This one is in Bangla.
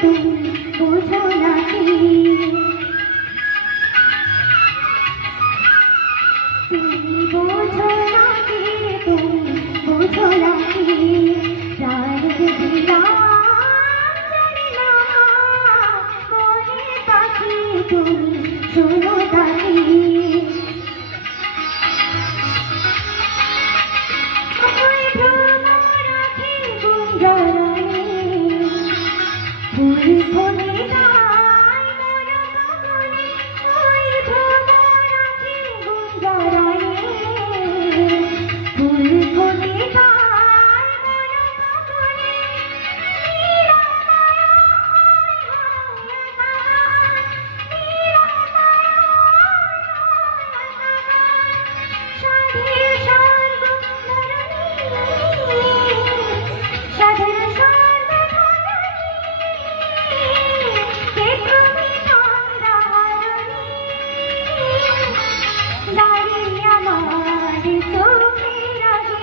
তুমি বোঝো নাকি তুমি বোঝো নাকি তুমি বোঝো নাকি প্রাণ দিলাম জানি না মনে পাখি তুমি শোনো নাকি ফুল ফোটে গায় মন মনে ওই ভ্রমরাখি গুঞ্জরায়ে ফুল ফোটে গায় মন মনে নিরাময় হয় একাকার নিরাময় হয় একাকার সাধের স্বর্গ ধরণী সাধের স্বর্গ দাঁড়িয়ে আমার চোখের আগে